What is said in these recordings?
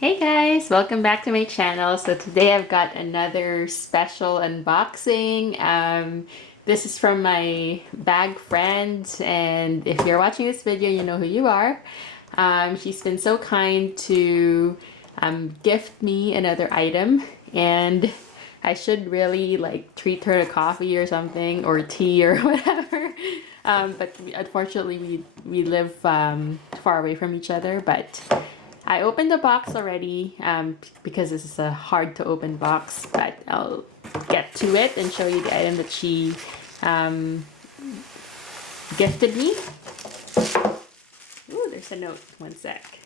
Hey guys, welcome back to my channel. So today I've got another special unboxing. This is from my bag friend, and if you're watching this video, you know who you are. She's been so kind to gift me another item, and I should really like treat her to coffee or something, or tea or whatever. But unfortunately we live far away from each other, but I opened the box already because this is a hard to open box, but I'll get to it and show you the item that she gifted me. Ooh, there's a note. One sec.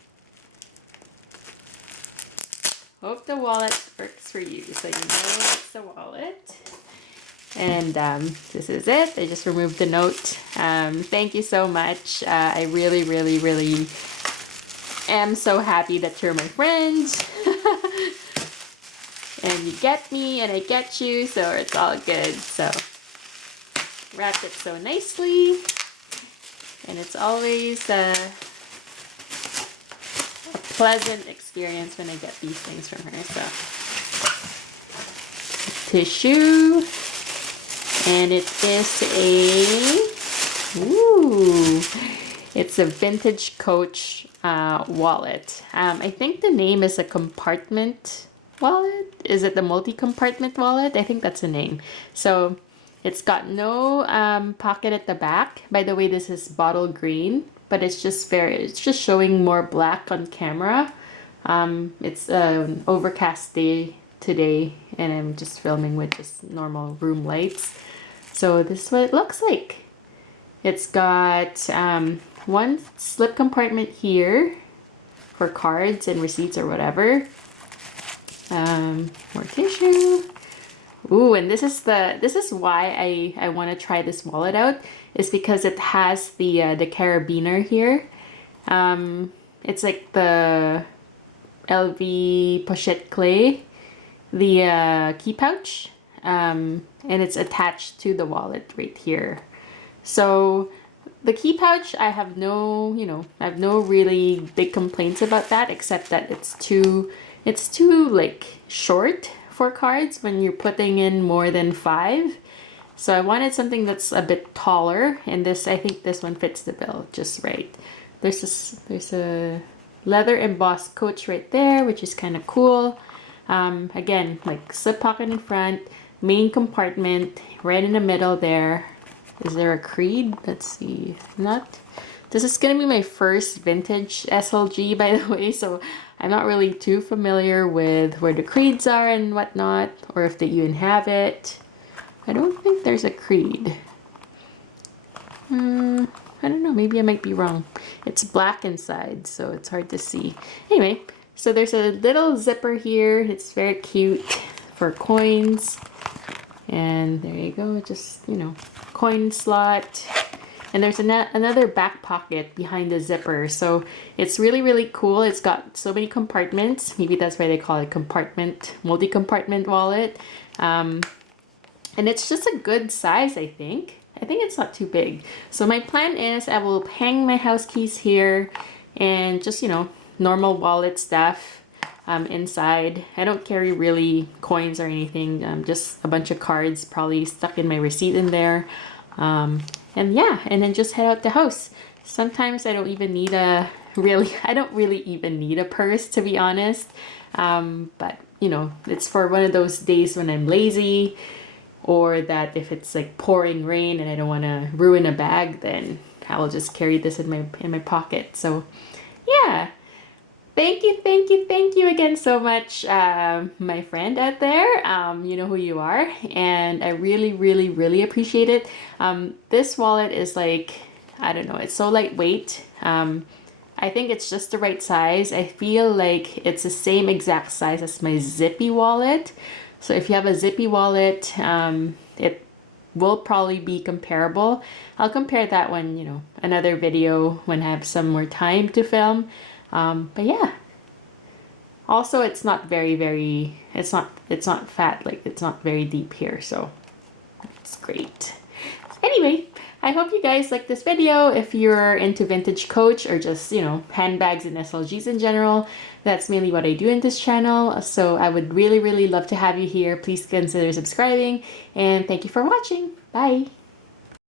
Hope the wallet works for you, so you know it's the wallet. And this is it. I just removed the note. Thank you so much. I really am so happy that you're my friend. And you get me and I get you, so it's all good. So wrapped it so nicely, and it's always a pleasant experience when I get these things from her. So tissue, and it is it's a vintage Coach wallet. I think the name is a compartment wallet. Is it the multi-compartment wallet? I think that's the name. So it's got no pocket at the back. By the way, this is bottle green, but it's just showing more black on camera. It's an overcast day today, and I'm just filming with just normal room lights. So this is what it looks like. It's got one slip compartment here for cards and receipts or whatever. More tissue. Ooh, and this is why I want to try this wallet out, is because it has the carabiner here. It's like the LV pochette clé, the key pouch, and it's attached to the wallet right here. So the key pouch, I have no really big complaints about that, except that it's too like short for cards when you're putting in more than 5. So I wanted something that's a bit taller, and I think this one fits the bill just right. There's a leather embossed Coach right there, which is kind of cool. Again, like slip pocket in front, main compartment right in the middle there. Is there a creed? Let's see. Not. This is gonna be my first vintage SLG, by the way, so I'm not really too familiar with where the creeds are and whatnot, or if they even have it. I don't think there's a creed. I don't know. Maybe I might be wrong. It's black inside, so it's hard to see. Anyway, so there's a little zipper here. It's very cute for coins. And there you go, just, coin slot. And there's another back pocket behind the zipper. So it's really cool. It's got so many compartments. Maybe that's why they call it multi-compartment wallet. And it's just a good size, I think. I think it's not too big. So my plan is I will hang my house keys here and just, normal wallet stuff. Inside. I don't carry really coins or anything, just a bunch of cards, probably stuck in my receipt in there. And yeah, and then just head out the house. Sometimes I don't even need I don't really even need a purse, to be honest. But it's for one of those days when I'm lazy, or that if it's like pouring rain and I don't want to ruin a bag, then I'll just carry this in my pocket. So yeah. Thank you again so much, my friend out there. You know who you are, and I really appreciate it. This wallet is like, I don't know, it's so lightweight. I think it's just the right size. I feel like it's the same exact size as my Zippy wallet. So if you have a Zippy wallet, it will probably be comparable. I'll compare that when, another video, when I have some more time to film. But yeah, also it's not it's not fat, like it's not very deep here, so it's great. Anyway, I hope you guys like this video. If you're into vintage Coach or just, you know, handbags and SLGs in general, that's mainly what I do in this channel. So I would really, really love to have you here. Please consider subscribing, and thank you for watching. Bye.